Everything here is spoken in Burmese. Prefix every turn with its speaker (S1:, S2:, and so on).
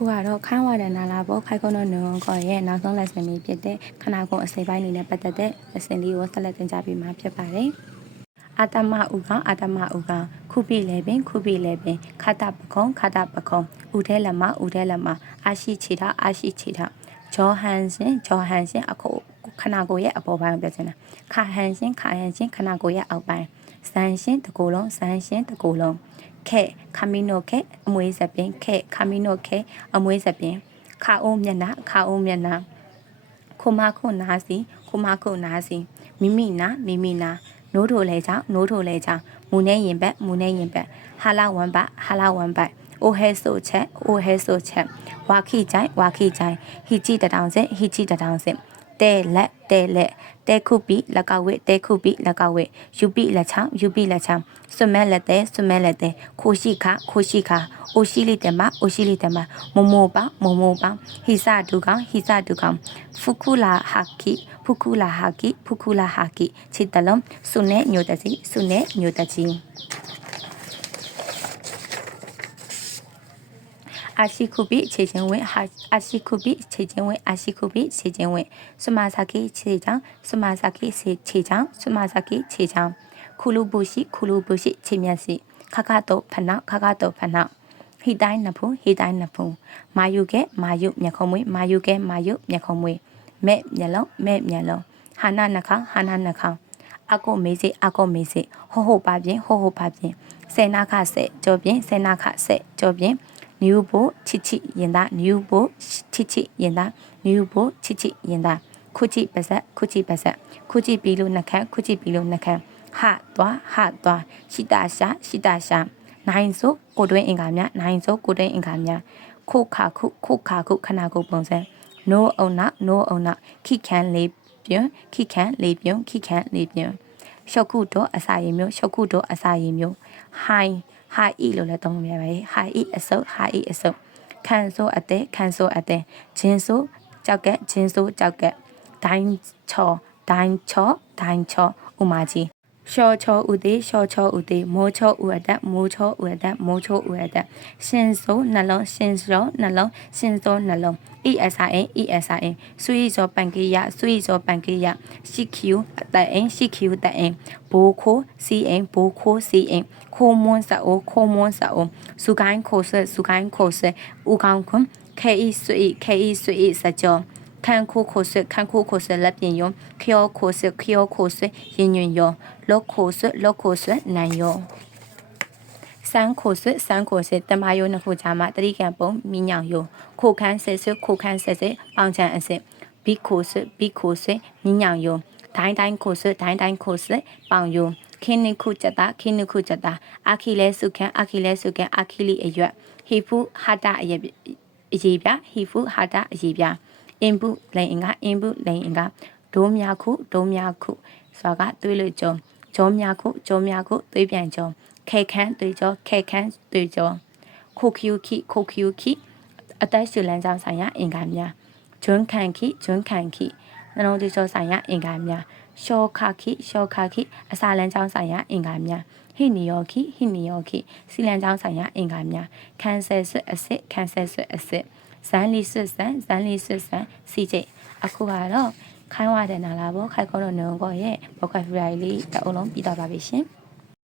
S1: ခုကတော့ခိုင်းဝရနာလာပေါ်ခိုင်ကုန်းတော်နုံကောရဲ့နောက်ဆုံးလက်စင်လေးဖြစ်တဲ့ခနာကုန်းအစိပ်ပိုင်းနေနဲ့ပတ်သက်တဲ့လက်စင်လေးကိုဆက်လက်တင်ပြပေးမှာဖြစ်ပါတယ်အာတမဥကောင်အာတမဥကောင်ခုပိလေပင်ခုပိလေပင်ခတပခုံခတပခုံဥထဲလက်မဥထဲလက်မအာရှိချီတာအာရှိချီတာဂျောဟန်ရှင်ဂျောဟန်ရှင်အခုခနာကိုရဲ့အပေါ်ပိုင်းကိုပြောချင်တာခါဟန်ရှင်ခါဟန်ရှင်ခနာကိုရဲ့အောက်ပိုင်းဇန်ရှင်တကူလုံးဇန်ရှင်တကူလုံး ခဲခမီနိုခဲအမွေးစပင်ခဲခမီနိုခဲအမွေးစပင်ခါအိုးမျက်နှာခါအိုးမျက်နှာခုမခုနာစီခုမခုနာစီမိမိနာမိမိနာနိုးထိုလဲကြောင့်နိုးထိုလဲကြောင့်မူနေရင်ဘက်မူနေရင်ဘက်ဟာလာဝမ်ဘဟာလာဝမ်ဘအိုဟဲဆိုချက်အိုဟဲဆိုချက်ဝါခိချိုင်ဝါခိချိုင်ဟီကြည့်တထောင်စင်ဟီကြည့်တထောင်စင် တဲလက်တဲလက်တဲခုပိလကဝိတဲခုပိလကဝိယူပိလက်ချောင်းယူပိလက်ချောင်းဆွမဲလက်တဲဆွမဲလက်တဲခိုရှိခခိုရှိခအိုရှိလိတမအိုရှိလိတမမမိုပါမမိုပါဟိစဒုကောင်ဟိစဒုကောင်ဖုခုလာဟာကိဖုခုလာဟာကိဖုခုလာဟာကိချစ်တလုံးစုနဲ့ညိုတစီစုနဲ့ညိုတချီ အာရှိခုပိခြေချင်းဝင်ဟာအာရှိခုပိခြေချင်းဝင်အာရှိခုပိခြေချင်းဝင်စမစာကိခြေချောင်းစမစာကိခြေခြေချောင်းစမစာကိခြေချောင်းခုလူပုရှိခုလူပုရှိခြေမျက်စိခခတော့ဖနောက်ခခတော့ဖနောက်ဟိတိုင်းနဖုဟိတိုင်းနဖုမာယုကဲမာယုမျက်ခုံးမွေးမာယုကဲမာယုမျက်ခုံးမွေးမဲ့မျက်လုံးမဲ့မျက်လုံးဟာနာနှာခေါင်းဟာနာနှာခေါင်းအကုမေးစိအကုမေးစိဟိုဟိုပါပြင်ဟိုဟိုပါပြင်စေနာခဆဲကြောပြင်စေနာခဆဲကြောပြင် နယူဘိုချစ်ချစ်ရင်သားနယူဘိုချစ်ချစ်ရင်သားနယူဘိုချစ်ချစ်ရင်သားခုချစ်ပါဆက်ခုချစ်ပါဆက်ခုချစ်ပြီးလို့နှခမ်းခုချစ်ပြီးလို့နှခမ်းဟသွားဟသွားရှိတာရှာရှိတာရှာနိုင်စို့ကိုတွင်းအင်္ဂါများနိုင်စို့ကိုတွင်းအင်္ဂါများခုခါခုခုခါခုခနာကိုပုံစံ no အောင်နာ no အောင်နာခိခန်လေးပြွန်းခိခန်လေးပြွန်းခိခန်လေးပြွန်းရှုပ်ခုတော့အစာရည်မျိုးရှုပ်ခုတော့အစာရည်မျိုး high high e လို့လည်းသုံးလို့ရပါတယ် high e အစုပ် high e အစုပ်ခံဆိုးအသက်ခံဆိုးအသက်ဂျင်းဆိုးကြောက်ကက်ဂျင်းဆိုးကြောက်ကက်ဒိုင်းချောဒိုင်းချောဒိုင်းချောဥမာကြီး ရှောချောဥသေးရှောချောဥသေးမိုးချောဥအတက်မိုးချောဥအတက်မိုးချောဥအတက်ရှင်စိုးနှလုံးရှင်စောနှလုံးရှင်စောနှလုံး ESIN ESIN ဆွေးစောပန်ကေယဆွေးစောပန်ကေယ CQ အတက်အင် CQ တက်အင်ဘိုးခိုး CN ဘိုးခိုး CN ခိုးမွန်းစအိုခိုးမွန်းစအိုစုကိုင်းခိုးဆွစုကိုင်းခိုးဆွဥကောင်းခွန်း KE ဆွေ KE ဆွေစကြော ခန်းခိုးခိုဆွခန်းခိုးခိုဆွလက်ပြင်ယုံခယောခိုဆွခယောခိုဆွရင်ညွင်ယောလောက်ခိုဆွလောက်ခိုဆွနိုင်ယောစန်းခိုဆွစန်းခိုဆွတမယုံနှစ်ခုကြားမှာတတိကံပုံမိညောင်ယုံခိုခန်းဆဲဆွခိုခန်းဆဲဆဲပေါင်ချံအစစ်ဘီခိုဆွဘီခိုဆွမိညောင်ယုံဒိုင်းတိုင်းခိုဆွဒိုင်းတိုင်းခိုဆွပေါင်ယုံခင်းနိခုချက်တာခင်းနိခုချက်တာအာခီလဲစုခန်းအာခီလဲစုခန်းအာခီလီအရွက်ဟီဖူဟာတာအရေးအရေးပြဟီဖူဟာတာအရေးပြ input လိန်အင်္ဂါ input လိန်အင်္ဂါဒိုးများခုဒိုးများခုဆိုတာကသွေးလို့ကြုံဂျောများခုဂျောများခုသွေးပြန်ကြုံခဲခန်းသွေးကြောခဲခန်းသွေးကြောခိုခ ्यू ခိခိုခ ्यू ခိအသက်ရှူလန်းကြောင်းဆိုင်ရာအင်္ဂါများဂျွန်းခံခိဂျွန်းခံခိနှလုံးသွေးကြောဆိုင်ရာအင်္ဂါများရှောခခိရှောခခိအစာလန်းကြောင်းဆိုင်ရာအင်္ဂါများဟိနီယောခိဟိနီယောခိစီလန်ကြောင်းဆိုင်ရာအင်္ဂါများကန်ဆယ်ဆွတ်အစစ်ကန်ဆယ်ဆွတ်အစစ် ဇန်လီဆွတ်ဆန်ဇန်လီဆွတ်ဆန်စီကျိအခုကတော့ခိုင်းဝတဲ့နာလာဘောခိုင်ကောတော့နုံကောရဲ့ဘောက်ကဖရိုင်လေးတအုံလုံးပြီးတော့ပါပြီရှင်